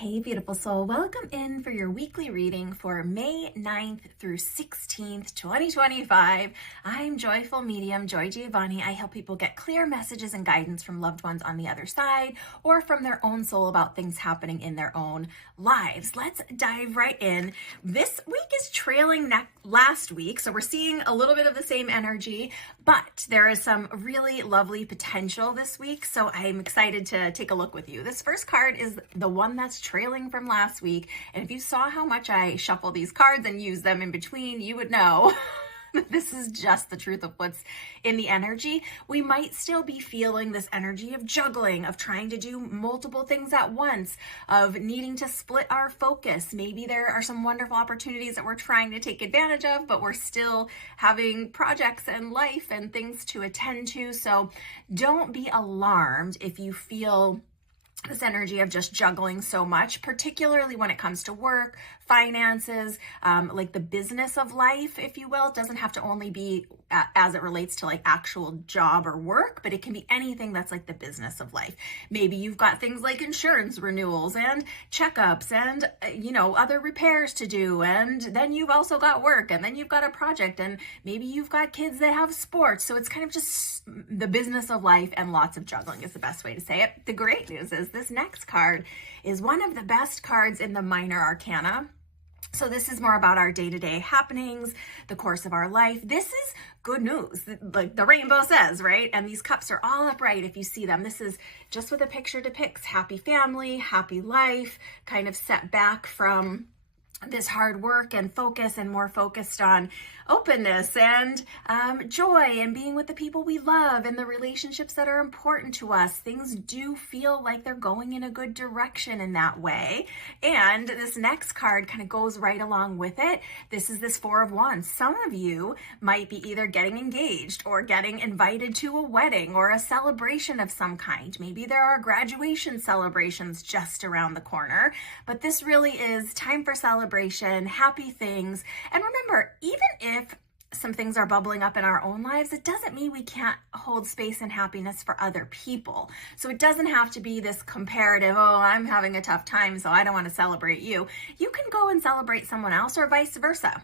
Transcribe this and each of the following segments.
Hey, beautiful soul. Welcome in for your weekly reading for May 9th through 16th, 2025. I'm Joyful Medium Joy Giovanni. I help people get clear messages and guidance from loved ones on the other side or from their own soul about things happening in their own lives. Let's dive right in. This week is trailing last week, so we're seeing a little bit of the same energy, but there is some really lovely potential this week, so I'm excited to take a look with you. This first card is the one that's trailing from last week, and if you saw how much I shuffle these cards and use them in between, you would know this is just the truth of what's in the energy. We might still be feeling this energy of juggling, of trying to do multiple things at once, of needing to split our focus. Maybe there are some wonderful opportunities that we're trying to take advantage of, but we're still having projects and life and things to attend to. So don't be alarmed if you feel this energy of just juggling so much, particularly when it comes to work, finances, like the business of life, if you will. It doesn't have to only be as it relates to like actual job or work, but it can be anything that's like the business of life. Maybe you've got things like insurance renewals and checkups and, other repairs to do. And then you've also got work, and then you've got a project, and maybe you've got kids that have sports. So it's kind of just the business of life, and lots of juggling is the best way to say it. The great news is this next card is one of the best cards in the minor arcana. So this is more about our day-to-day happenings, the course of our life. This is good news, like the rainbow says, right? And these cups are all upright if you see them. This is just what the picture depicts: happy family, happy life, kind of set back from this hard work and focus, and more focused on openness and joy and being with the people we love and the relationships that are important to us. Things do feel like they're going in a good direction in that way. And this next card kind of goes right along with it. This is this Four of Wands. Some of you might be either getting engaged or getting invited to a wedding or a celebration of some kind. Maybe there are graduation celebrations just around the corner, but this really is time for celebration, happy things. And remember, even if some things are bubbling up in our own lives, it doesn't mean we can't hold space and happiness for other people. So it doesn't have to be this comparative, oh, I'm having a tough time, so I don't want to celebrate you. You can go and celebrate someone else, or vice versa.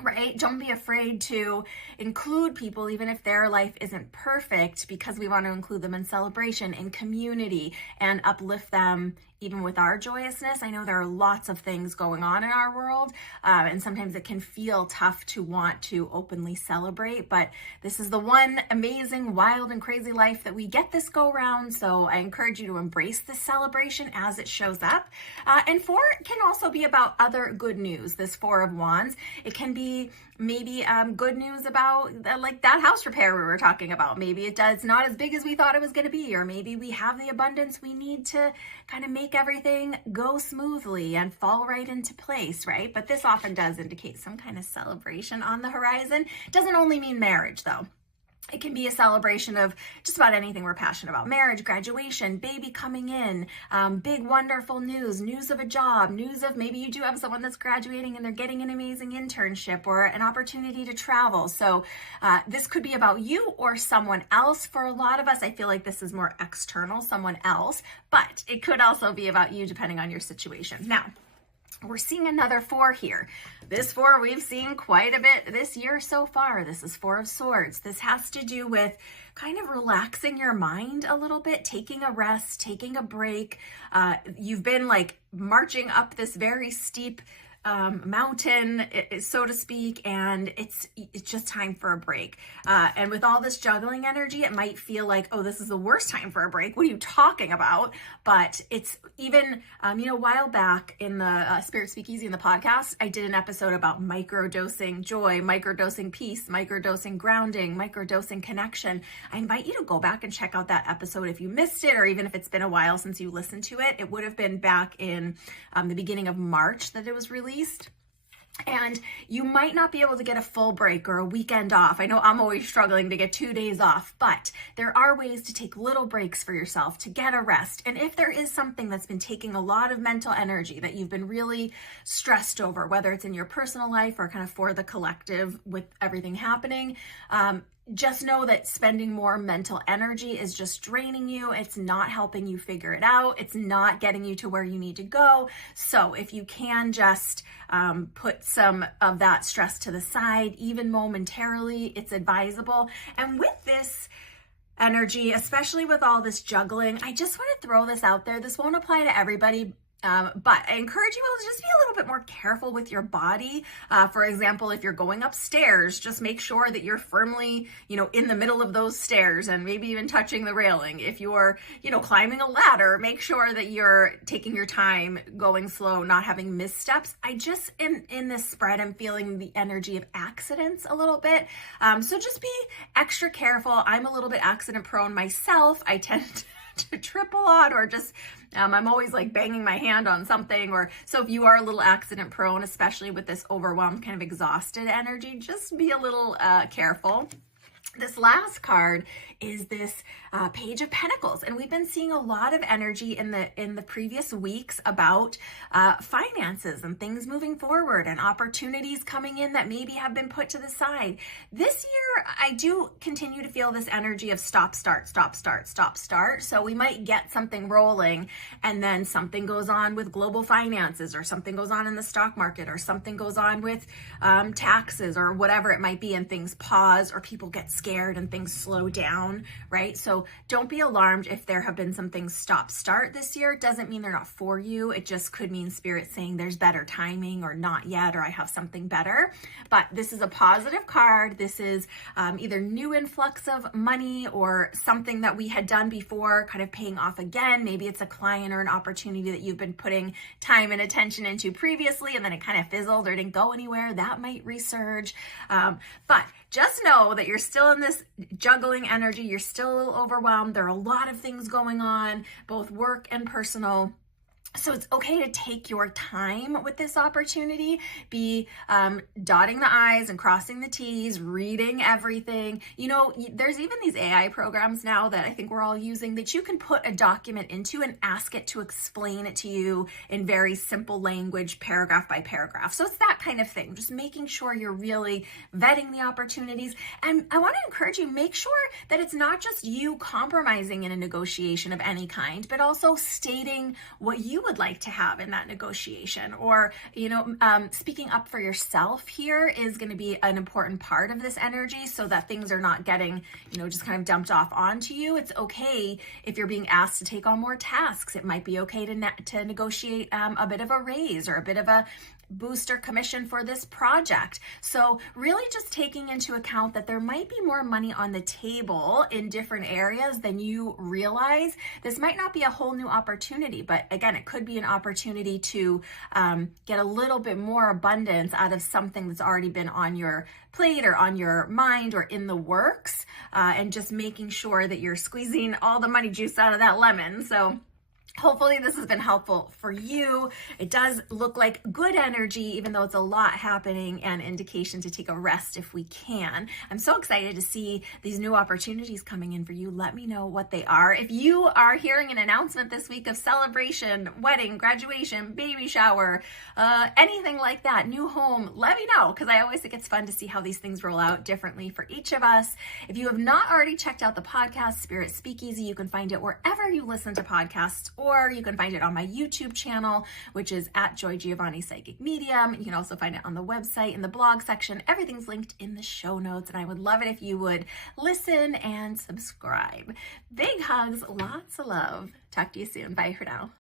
Right? Don't be afraid to include people, even if their life isn't perfect, because we want to include them in celebration, in community, and uplift them even with our joyousness. I know there are lots of things going on in our world, and sometimes it can feel tough to want to openly celebrate, but this is the one amazing, wild, and crazy life that we get this go round. So I encourage you to embrace this celebration as it shows up. And four can also be about other good news. This Four of Wands, it can be maybe good news about like that house repair we were talking about. Maybe it's not as big as we thought it was going to be, or maybe we have the abundance we need to kind of make everything go smoothly and fall right into place, right? But this often does indicate some kind of celebration on the horizon. Doesn't only mean marriage, though. It can be a celebration of just about anything we're passionate about: marriage, graduation, baby coming in, big, wonderful news of a job, news of maybe you do have someone that's graduating and they're getting an amazing internship or an opportunity to travel. So this could be about you or someone else. For a lot of us, I feel like this is more external, someone else, but it could also be about you depending on your situation. Now, we're seeing another four here. This four we've seen quite a bit this year so far. This is Four of Swords. This has to do with kind of relaxing your mind a little bit, taking a rest, taking a break. You've been like marching up this very steep mountain, so to speak, and it's just time for a break. And with all this juggling energy, it might feel like, oh, this is the worst time for a break. What are you talking about? But it's even, a while back in the Spirit Speakeasy in the podcast, I did an episode about microdosing joy, microdosing peace, microdosing grounding, microdosing connection. I invite you to go back and check out that episode if you missed it, or even if it's been a while since you listened to it. It would have been back in the beginning of March that it was released. And you might not be able to get a full break or a weekend off. I know I'm always struggling to get 2 days off, but there are ways to take little breaks for yourself, to get a rest. And if there is something that's been taking a lot of mental energy that you've been really stressed over, whether it's in your personal life or kind of for the collective with everything happening, just know that spending more mental energy is just draining you. It's not helping you figure it out. It's not getting you to where you need to go. So if you can just put some of that stress to the side, even momentarily, it's advisable. And with this energy, especially with all this juggling, I just want to throw this out there. This won't apply to everybody. But I encourage you all to just be a little bit more careful with your body. For example, if you're going upstairs, just make sure that you're firmly, in the middle of those stairs and maybe even touching the railing. If you're, climbing a ladder, make sure that you're taking your time, going slow, not having missteps. I just, in this spread, I'm feeling the energy of accidents a little bit. So just be extra careful. I'm a little bit accident prone myself. I tend to trip a lot, or just I'm always like banging my hand on something. Or so if you are a little accident prone, especially with this overwhelmed, kind of exhausted energy, just be a little careful. This last card is this Page of Pentacles, and we've been seeing a lot of energy in the previous weeks about finances and things moving forward and opportunities coming in that maybe have been put to the side. This year, I do continue to feel this energy of stop, start, stop, start, stop, start. So we might get something rolling, and then something goes on with global finances, or something goes on in the stock market, or something goes on with taxes, or whatever it might be, and things pause, or people get scared and things slow down, right? So don't be alarmed if there have been some things stop start this year. It doesn't mean they're not for you. It just could mean spirit saying there's better timing, or not yet, or I have something better. But this is a positive card. This is either new influx of money, or something that we had done before kind of paying off again. Maybe it's a client or an opportunity that you've been putting time and attention into previously, and then it kind of fizzled or didn't go anywhere. That might resurge. But just know that you're still in this juggling energy. You're still a little overwhelmed. There are a lot of things going on, both work and personal. So it's okay to take your time with this opportunity. Be dotting the I's and crossing the T's, reading everything. There's even these AI programs now that I think we're all using that you can put a document into and ask it to explain it to you in very simple language, paragraph by paragraph. So it's that kind of thing, just making sure you're really vetting the opportunities. And I want to encourage you, make sure that it's not just you compromising in a negotiation of any kind, but also stating what you would like to have in that negotiation. Or, speaking up for yourself here is going to be an important part of this energy, so that things are not getting, just kind of dumped off onto you. It's okay if you're being asked to take on more tasks. It might be okay to negotiate a bit of a raise, or a bit of a booster commission for this project. So really just taking into account that there might be more money on the table in different areas than you realize. This might not be a whole new opportunity, but again, it could be an opportunity to get a little bit more abundance out of something that's already been on your plate, or on your mind, or in the works, and just making sure that you're squeezing all the money juice out of that lemon. So hopefully this has been helpful for you. It does look like good energy, even though it's a lot happening, and indication to take a rest if we can. I'm so excited to see these new opportunities coming in for you. Let me know what they are. If you are hearing an announcement this week of celebration, wedding, graduation, baby shower, anything like that, new home, let me know, because I always think it's fun to see how these things roll out differently for each of us. If you have not already checked out the podcast, Spirit Speakeasy, you can find it wherever you listen to podcasts, or you can find it on my YouTube channel, which is at Joy Giovanni Psychic Medium. You can also find it on the website in the blog section. Everything's linked in the show notes, and I would love it if you would listen and subscribe. Big hugs, lots of love. Talk to you soon. Bye for now.